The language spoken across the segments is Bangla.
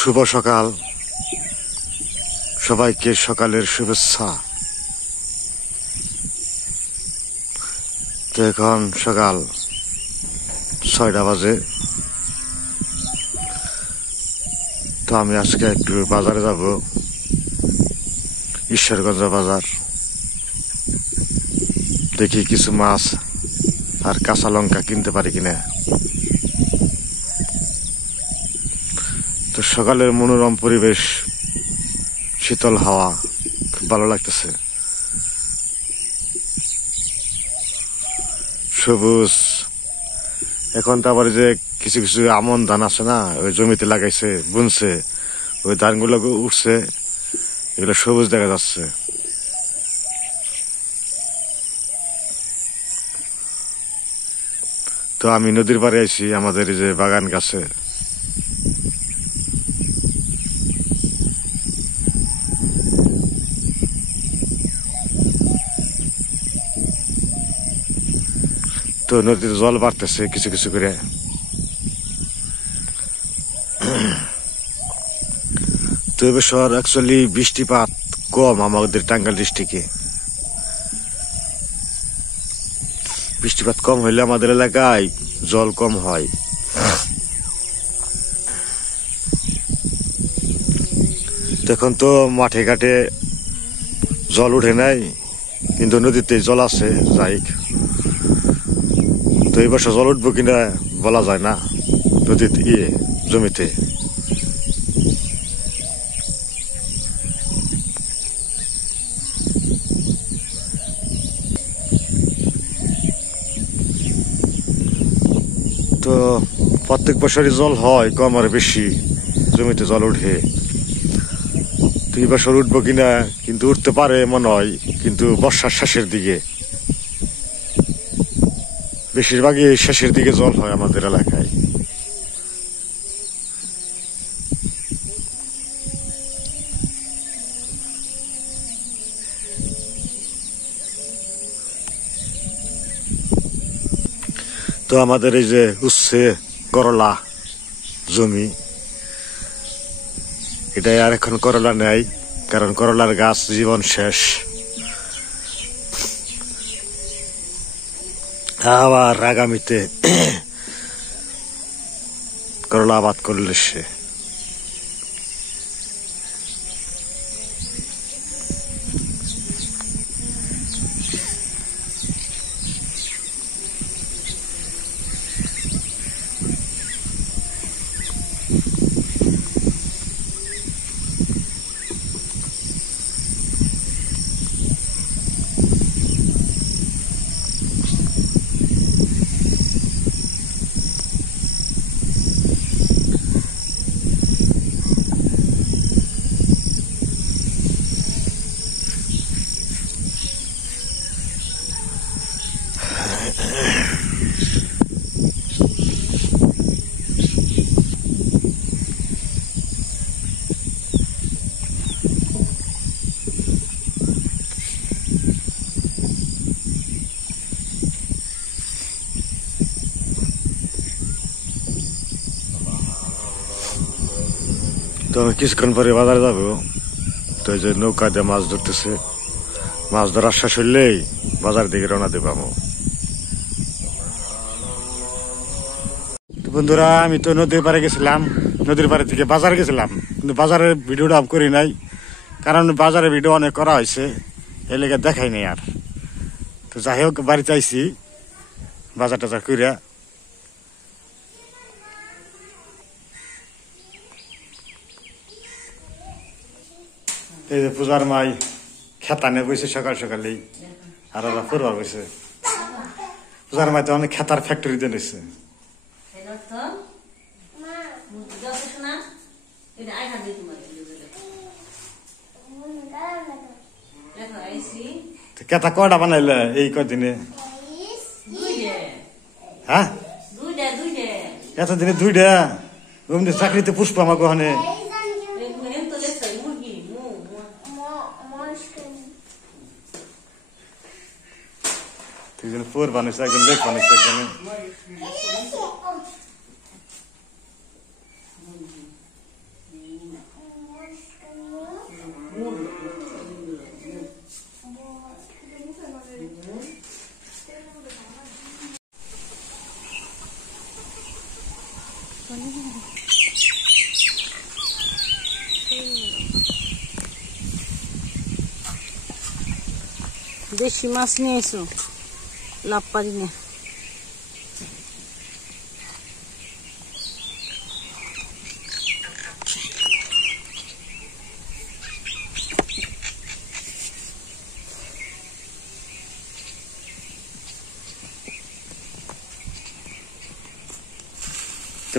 শুভ সকাল, সবাইকে সকালের শুভেচ্ছা। তো এখন সকাল 6টা বাজে। তো আমি আজকে একটু বাজারে যাব, ঈশ্বরগঞ্জ বাজার। দেখি কিছু মাছ আর কাঁচা লঙ্কা কিনতে পারি কিনা। তো সকালের মনোরম পরিবেশ, শীতল হাওয়া, খুব ভালো লাগতেছে। সবুজ। এখন তো আবার যে কিছু কিছু আমন ধান আছে না, ওই জমিতে লাগাইছে, বুনছে, ওই ধানগুলো উঠছে, এগুলো সবুজ দেখা যাচ্ছে। তো আমি নদীর পাড়ে আইছি, আমাদের এই যে বাগান গাছে। তো নদীতে জল বাড়তেছে কিছু কিছু করে। তো এবছর অ্যাকচুয়ালি বৃষ্টিপাত কম আমাদের টাঙ্গাইল ডিস্ট্রিক্টে। বৃষ্টিপাত কম হইলে আমাদের এলাকায় জল কম হয়। এখন তো মাঠে ঘাটে জল উঠে নাই, কিন্তু নদীতে জল আছে যাই। তো এই বছর জল উঠবো কিনা বলা যায় না নদীতে, জমিতে। তো প্রত্যেক বছরই জল হয় কম আর বেশি, জমিতে জল উঠে। তো এই বছর উঠবো কিনা, কিন্তু উঠতে পারে মনে হয়, কিন্তু বর্ষার শেষের দিকে। বেশিরভাগই শেষের দিকে জল হয় আমাদের এলাকায়। তো আমাদের এই যে উচ্ছে করলা জমি, এটাই আর এখন করলা নেই, কারণ করলার গাছ জীবন শেষ। আবার আগামীতে করলা আবাদ করলে সে। তো আমি কিছুক্ষণ পরে বাজারে যাবো। তো এই যে নৌকা দিয়ে মাছ ধরতেছে, মাছ ধরার শেষ হইলেই বাজার দিকে রওনা দেবো। তো বন্ধুরা, আমি তো নদীর পাড়ে গেছিলাম, নদীর পাড়ে থেকে বাজার গেছিলাম, কিন্তু বাজারের ভিডিওটা করি নাই, কারণ বাজারের ভিডিও অনেক করা হয়েছে, এই লেগে দেখাই নাই আর। তো যাই হোক, বাড়িতে আইছি বাজার টাজার করিয়া। এই যে পূজার মাই খেতানে বইছে সকাল সকালেই, আর ওরা পড়বার বইছে। পূজার মাই তো অনেক খেতার ফ্যাক্টরিতে নিচ্ছে। কেতা কয়টা বানাইলে এই কদিনে? হ্যাঁ, এতদিনে 2টা। ওমনি চাকরিতে পুষ্প আমাকে ওখানে। একজন ফোর বানাইছে, একজন লেখ বানাইছে, একজনে দেশি মাছ নিয়ে এসো, লাভ পারি না।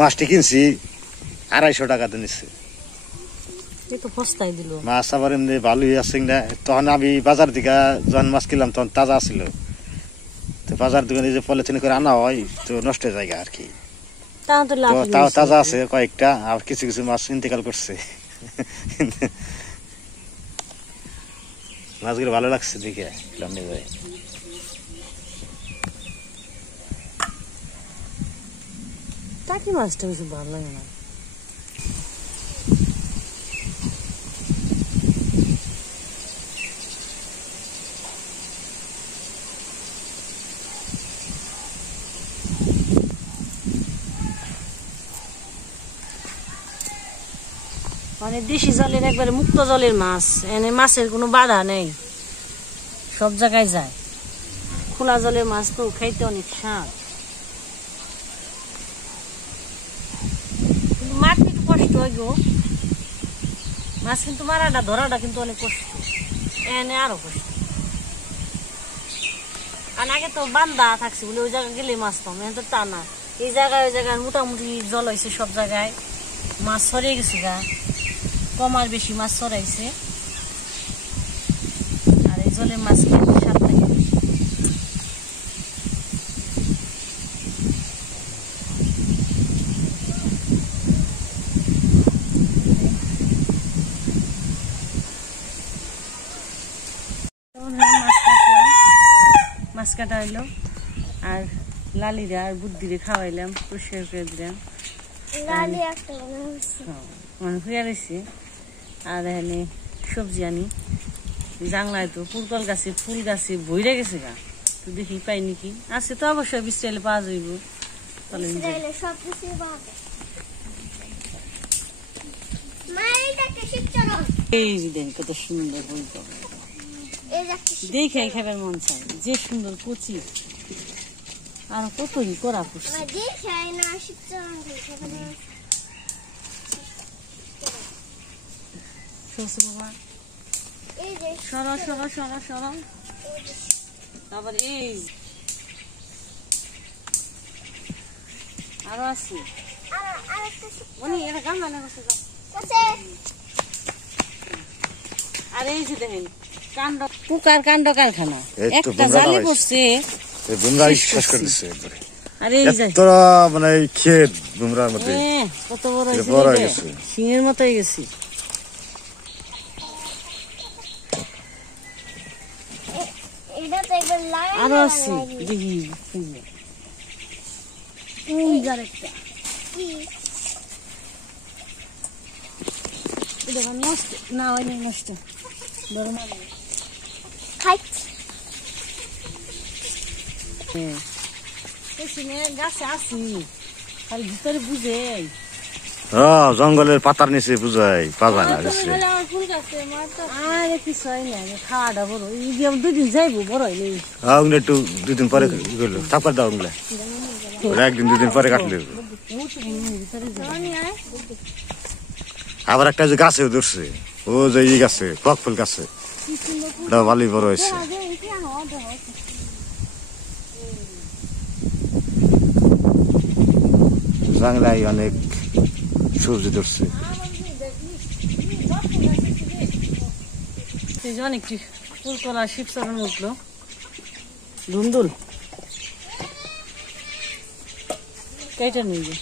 মাছটি কিনছি 250 টাকাতে নিচ্ছে। মাছ আবার এমনি ভালোই আছে না। তখন আমি বাজার থেকে যখন মাছ কিনলাম তখন তাজা ছিল, তো বাজার দোকানে যে পলিথিন করে আনা হয় তো নষ্ট হয়ে যায় আর কি। তাও তাজা আছে কয়েকটা, আর কিছু কিছু মাছ ইন্তেকাল করছে। মাছগুলো ভালো লাগছে দেখে নিয়ে যায়। টাকি মাছটা বেশি ভালো লাগে না। মানে দেশি জলের একবারে মুক্ত জলের মাছ, এনে মাছের কোনো বাধা নেই, সব জায়গায় যায়। খোলা জলের মাছ তো খাইতে অনেক স্বাদ, কিন্তু মারতে একটু কষ্ট হয় গো। মাছ কিন্তু মারাটা ধরাটা কিন্তু অনেক কষ্ট, এনে আরো কষ্ট। আর আগে তো বান্দা থাকছে বলে ওই জায়গায় গেলে মাছ পাম, এখন তো তা না। এই জায়গায় ওই জায়গায় মোটামুটি জল হয়েছে, সব জায়গায় মাছ সরিয়ে গেছে গা, কম আর বেশি মাছ ছড়াইছে। আর এই জলের মাছ খেতে স্বাদ লাগে বেশি। মাছ কাটা হইলো, আর লালিরা আর বুদ্ধিরে খাওয়াইলাম, পরিষ্কার করে দিলাম। মানে হইয়া রয়েছে। আর এখানে সবজি আনি, জাংলায় তো পুরকল গাছে ফুল গাছে ভইরা গেছে গা, তো দেখি পাই নাকি। আছে তো অবশ্যই বিস্টাইলে পাওয়া যাইব। এই দেখ কত সুন্দর ফুলকল, দেখে খাবার মন চায়, যে সুন্দর কচি। আর কতই করা করছে। সরো সরো সরো সরো। আবার এই আরো আছে, এটা গামলা না করছে। আর এই যে দেখেন কাণ্ড, পোকার কাণ্ড কারখানা, একটা জালি পড়ছে। আর এই মানে ক্ষেত বুমরার মধ্যে কত বড় সিংহের মতো হয়ে গেছি। আরো আছে দেখি, নষ্ট না হয়নি, নষ্ট বড় না গাছে আসি, খালি ভিতরে বুঝে। জঙ্গলের পাতার নিচে বুঝাই পাওয়া না। আর কিছু হয় না, খাওয়াটা বড়। দুদিন যাইবো, বড় হইলে একটু 2 দিন পরে থাকার দাও, একদিন 2 দিন পরে কাটলে। আবার একটা যে গাছে ধরছে, ও যে ই গাছে ফক ফুল গাছে, ওটা ভালোই বড় হয়েছে। বাংলায় অনেক সবজি ধরছে। অনেক ফুলকলা শিবচরণ উঠলো, ধুন্দুল কেটে নিয়ে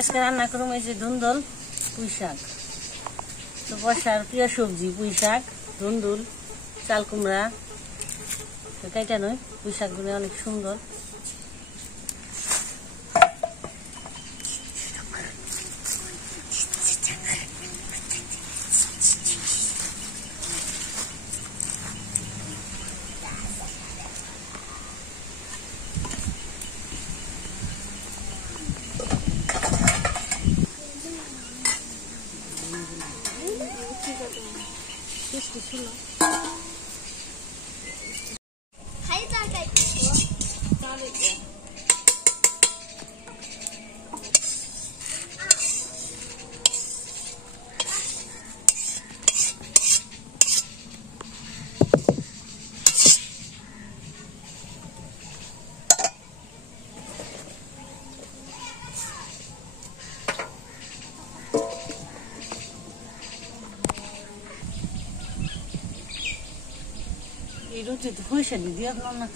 আজকে রান্না করুম। এই যে ধুন্দুল, পুঁই শাক, তো বর্ষার প্রিয় সবজি পুঁই শাক, ধুন্দুল, চাল কুমড়া। তো কেটে নয়, পুঁই শাকগুলো অনেক সুন্দর। লজ্জিত পয়সা দিয়ে আপনার না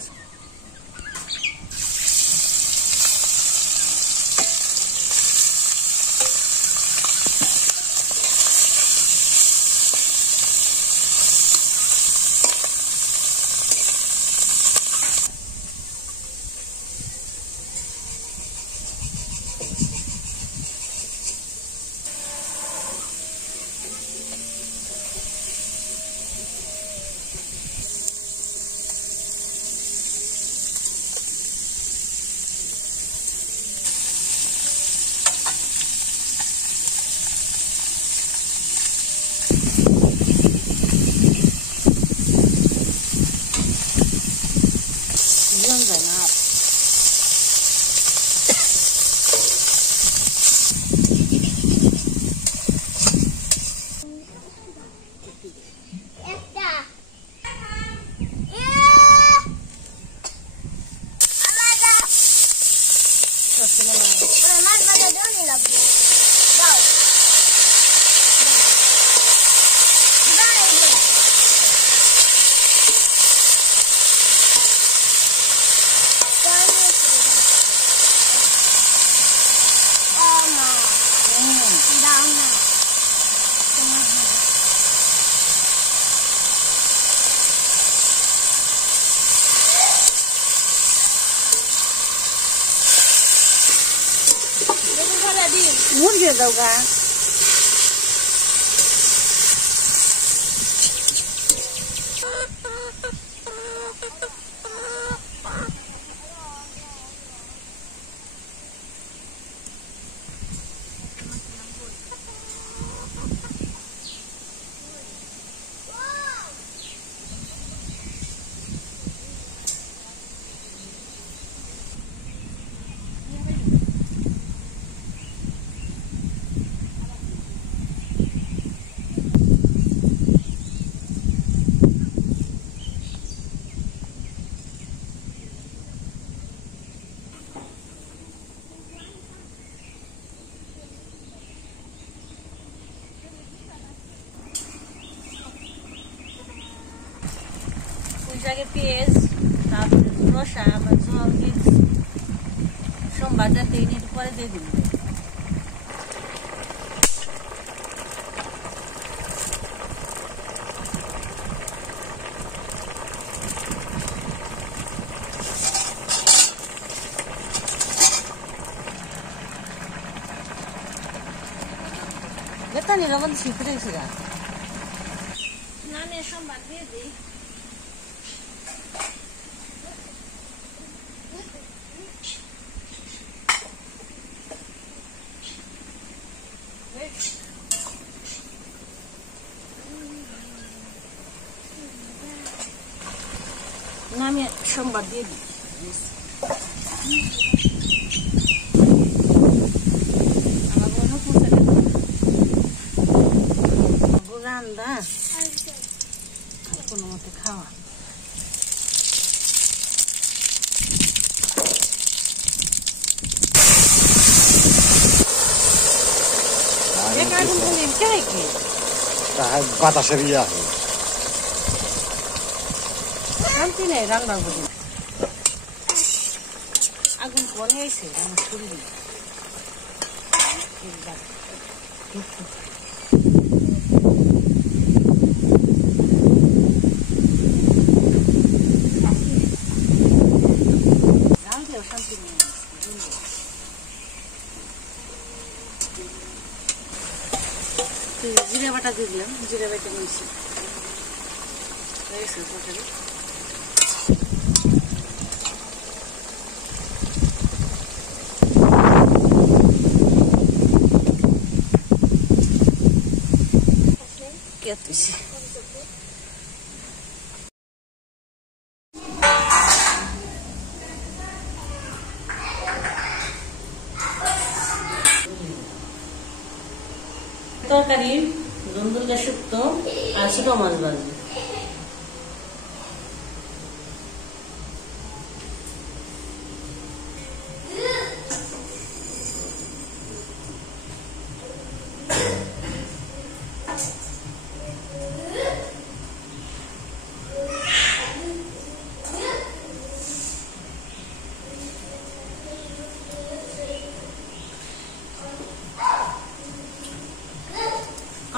মুরগি দাও গা পেঁয়াজ তারপরে রসা বা জল দিয়ে সোমবারটা দিয়ে নিতে পরে দিয়ে দিন বেতনের মধ্যে শিখে রেখেছি না নিয়ে সোমবার দিয়ে দিই আমি সোমবার দিয়ে দিই আমার বোনও পুষে রান্না কোনো মতে খাওয়া বাতাসের ইয়া শান্তি নেই রান্নার বলি আগুন কনে আইছে আমার শরীরে রান্নাও শান্তি নেই জিরা বাটা দিয়ে দিলাম জিরা বাটা নিয়েছি তরকারি দুন্দুলকা শুক্তো আর ছোট মাছ ভাজি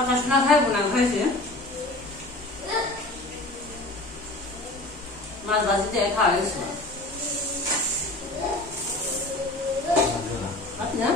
কথা শোনা খাইবো না খাইছে মাছ ভাজি দিয়ে খাওয়া গেছে না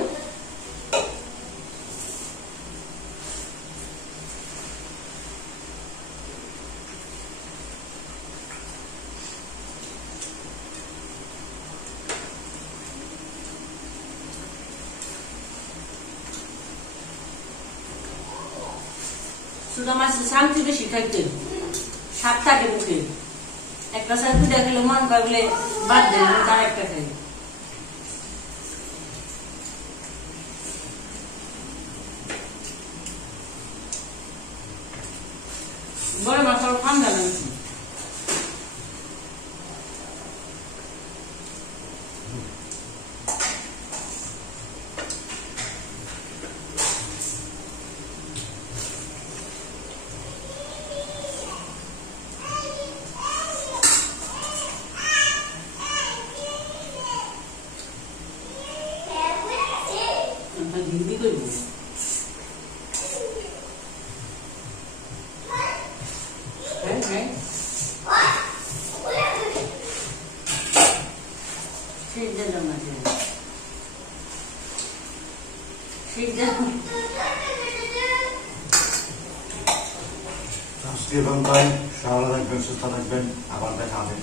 সুদা মাছের শান্তি বেশি খাইতে সাপ থাকে মুখে একটা সাইড দুটা খেলে মন পাগলে বাদ দেন তার একটা খাই বড় মাছ ঠান্ডা লাগছে হিন্দি করবো হ্যাঁ ঠিক দিলাম আছে ঠিক দিলাম আজকে এবং তাই সবাই থাকবেন সুস্থ থাকবেন আবার দেখা হবে